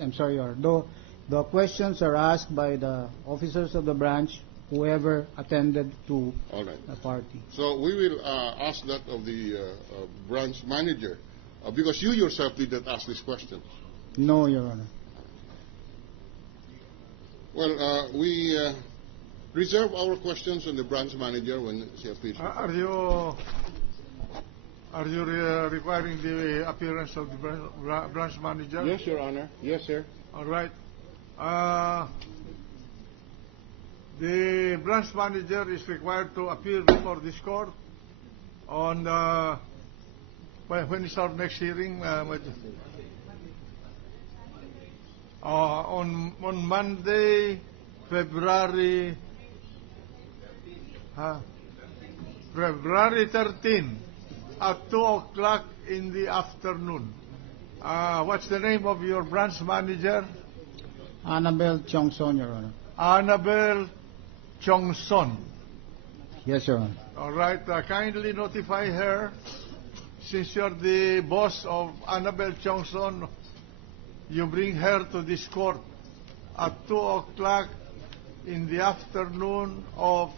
I'm sorry, Your Honor. The questions are asked by the officers of the branch, whoever attended to All right. the party. So we will ask that of the branch manager, because you yourself did not ask this question. No, Your Honor. Well, we reserve our questions on the branch manager when she appears. Are you requiring the appearance of the branch manager? Yes, Your Honor. Yes, sir. All right. The branch manager is required to appear before this court on when is our next hearing? On Monday, February 13 at 2 o'clock in the afternoon. What's the name of your branch manager? Annabelle Chongson, Your Honor. Annabelle Chongson. Yes, Your Honor. All right. Kindly notify her, since you're the boss of Annabelle Chongson, you bring her to this court at 2 o'clock in the afternoon of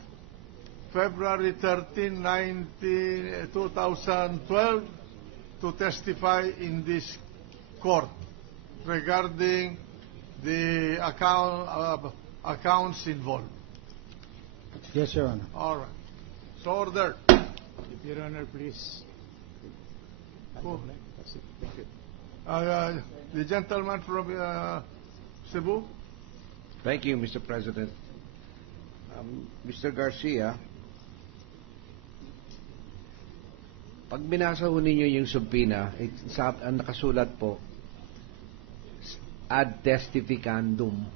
February 13, 2012, to testify in this court regarding the accounts involved. Yes, Your Honor. All right. So ordered. Your Honor, please. Who? The gentleman from Cebu. Thank you, Mr. President. Mr. Garcia, pag binasa ho ninyo yung subpoena, ang nakasulat po, ad testificandum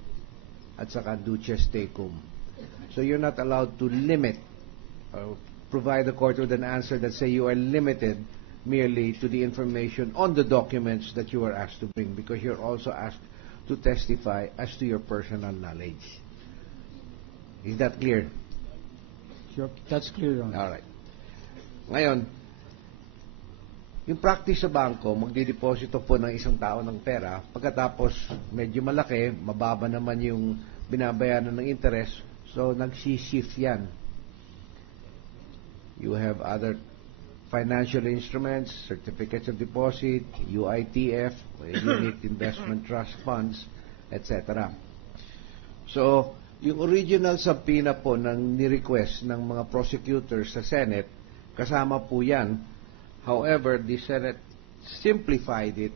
at saka duces tecum. So you're not allowed to limit or provide the court with an answer that say you are limited merely to the information on the documents that you are asked to bring, because you're also asked to testify as to your personal knowledge. Is that clear? Sure. That's clear, Your Honor. All right. Ngayon, yung practice sa bangko, magdideposito po ng isang tao ng pera, pagkatapos medyo malaki, mababa naman yung binabayaran ng interest, so nagsishift yan. You have other financial instruments, certificates of deposit, UITF, Unit Investment Trust Funds, etc. So, yung original subpoena po ng ni-request ng mga prosecutors sa Senate, kasama po yan. However, the Senate simplified it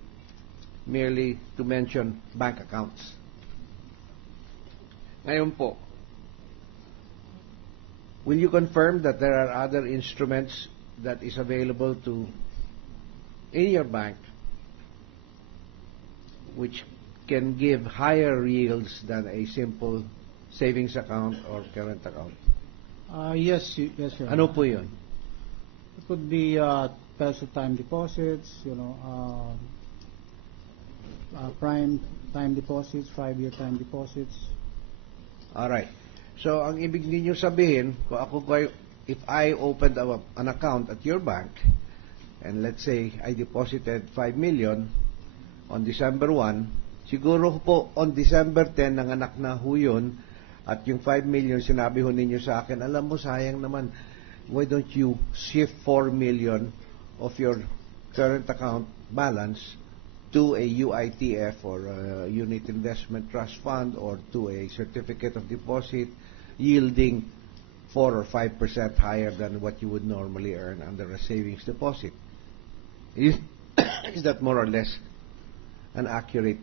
merely to mention bank accounts. Ngayon po, will you confirm that there are other instruments that is available to in your bank which can give higher yields than a simple savings account or current account? Yes, Your Honor. Ano po yun? It could be peso time deposits, prime time deposits, 5-year time deposits. Alright. So, ang ibig ninyo sabihin, if I opened an account at your bank, and let's say I deposited 5 million on December 1, siguro po on December 10, nanganak na ho yun, at yung 5 million, sinabi ho ninyo sa akin, alam mo, sayang naman, why don't you shift 4 million of your current account balance to a UITF or a Unit Investment Trust Fund or to a certificate of deposit yielding 4 or 5% higher than what you would normally earn under a savings deposit. Is that more or less an accurate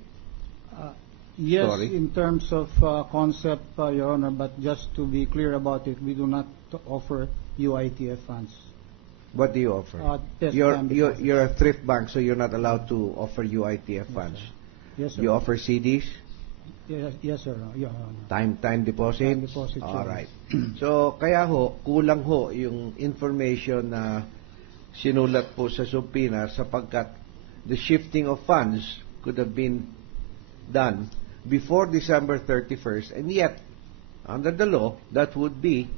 Yes, story? in terms of concept, Your Honor, but just to be clear about it, we do not offer UITF funds. What do you offer? You're a thrift bank, so you're not allowed to offer UITF funds. Yes, sir. You offer CDs? Yes, sir. Your Honor. Time deposits? Time deposits, All yes. right. So, kaya ho, kulang ho yung information na sinulat po sa subpoena sapagkat the shifting of funds could have been done before December 31st, and yet, under the law, that would be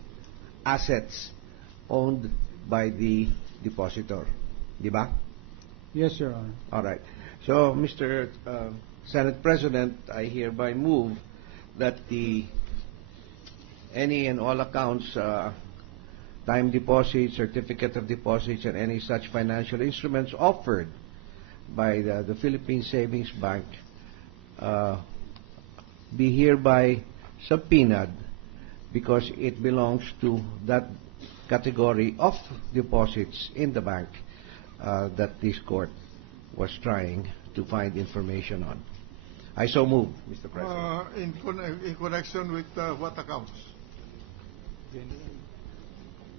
assets owned by the depositor. Di ba? Yes, Your Honor. All right. So, Mr. Senate President, I hereby move that any and all accounts, time deposits, certificate of deposits, and any such financial instruments offered by the Philippine Savings Bank be hereby subpoenaed because it belongs to that category of deposits in the bank that this court was trying to find information on. I so move, Mr. President. In connection with what accounts?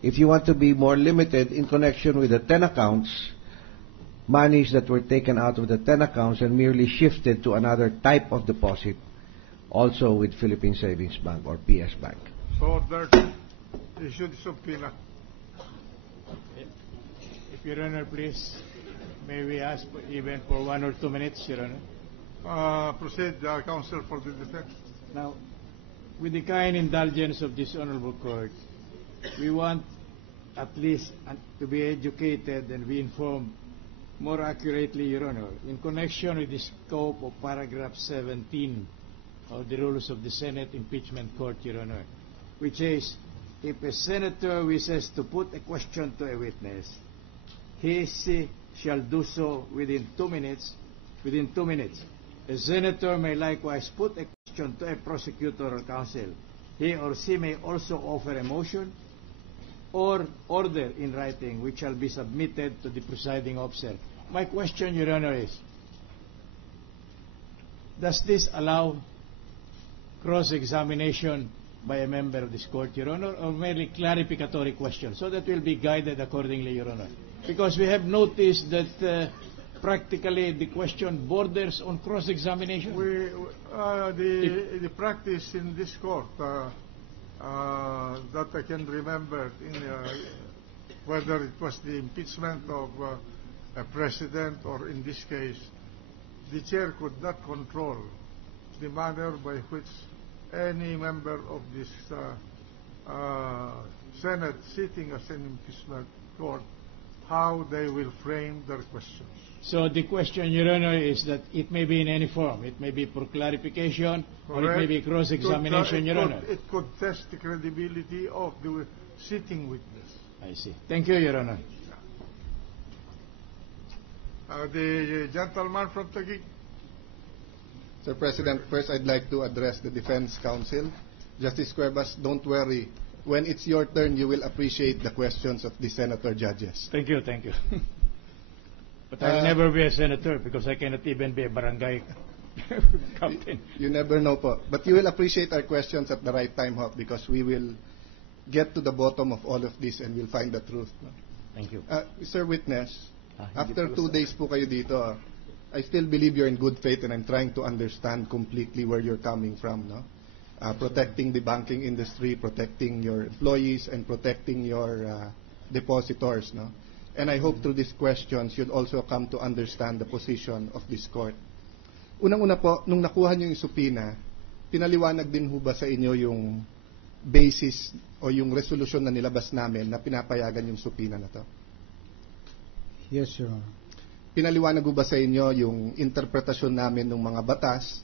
If you want to be more limited, in connection with the 10 accounts, monies that were taken out of the 10 accounts and merely shifted to another type of deposit, also with Philippine Savings Bank or PS Bank. So ordered. Issued subpoena. If Your Honor, please, may we ask even for 1 or 2 minutes, Your Honor? Proceed, Counsel for the defense. Now, with the kind indulgence of this honorable court, we want at least to be educated and be informed more accurately, Your Honor, in connection with the scope of paragraph 17 of the rules of the Senate Impeachment Court, Your Honor, which is, if a senator wishes to put a question to a witness, he shall do so within 2 minutes. Within 2 minutes. A senator may likewise put a question to a prosecutor or counsel. He or she may also offer a motion or order in writing which shall be submitted to the presiding officer. My question, Your Honor, is, does this allow cross-examination by a member of this court, Your Honor, or merely clarificatory questions, so that we'll be guided accordingly, Your Honor? Because we have noticed that practically the question borders on cross-examination. The practice in this court that I can remember, whether it was the impeachment of a president or in this case, the chair could not control the manner by which any member of this Senate sitting as an impeachment court, how they will frame their questions. So the question, Your Honor, is that it may be in any form. It may be for clarification, or it may be cross-examination, Your Honor. It could test the credibility of the sitting witness. I see. Thank you, Your Honor. The gentleman from Taguig. Sir President, first I'd like to address the defense counsel. Justice Cuevas, don't worry. When it's your turn, you will appreciate the questions of the senator judges. Thank you, thank you. But I'll never be a senator because I cannot even be a barangay captain. You never know po. But you will appreciate our questions at the right time, Hop, because we will get to the bottom of all of this and we'll find the truth. Thank you. Mr. Witness, after 2 days po kayo dito, I still believe you're in good faith and I'm trying to understand completely where you're coming from, no? Protecting the banking industry, protecting your employees, and protecting your depositors, no? And I hope through these questions you'll also come to understand the position of this court. Unang-una po, nung nakuha niyo yung subpoena, pinaliwanag din ho ba sa inyo yung basis o yung resolution na nilabas namin na pinapayagan yung subpoena na to? Yes, Your Honor. Pinaliwanag ho ba sa inyo yung interpretasyon namin ng mga batas,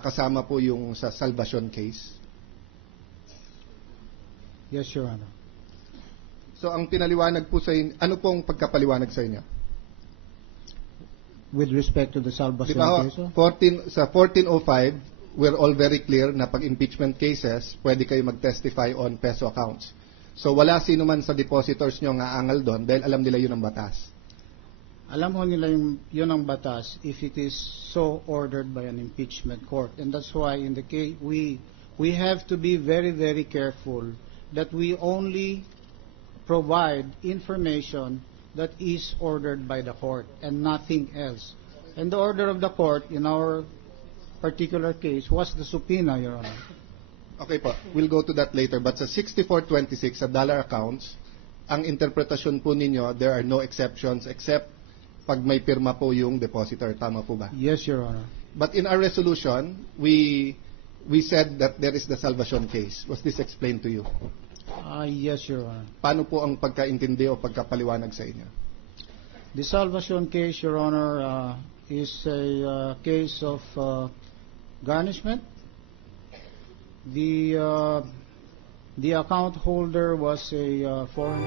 kasama po yung sa salvation case? Yes, Your Honor. So ang pinaliwanag po sa inyo, ano pong pagkapaliwanag sa inyo? With respect to the salvation Diba, case, sir? sa 1405, we're all very clear na pag impeachment cases, pwede kayo mag-testify on peso accounts. So wala sino man sa depositors nyo nga angal doon dahil alam nila yun ang batas. Alam ho nila yun ang batas if it is so ordered by an impeachment court. And that's why in the case, we have to be very, very careful that we only provide information that is ordered by the court and nothing else. And the order of the court in our particular case was the subpoena, Your Honor. Okay po, we'll go to that later. But sa 6426, sa dollar accounts, ang interpretasyon po ninyo, there are no exceptions except pag may pirma po yung depositor. Tama po ba? Yes, Your Honor. But in our resolution, we said that there is the salvation case. Was this explained to you? Yes, Your Honor. Paano po ang pagkaintindi o pagkapaliwanag sa inyo? The Salvacion case, Your Honor, is a case of garnishment. The account holder was a foreign.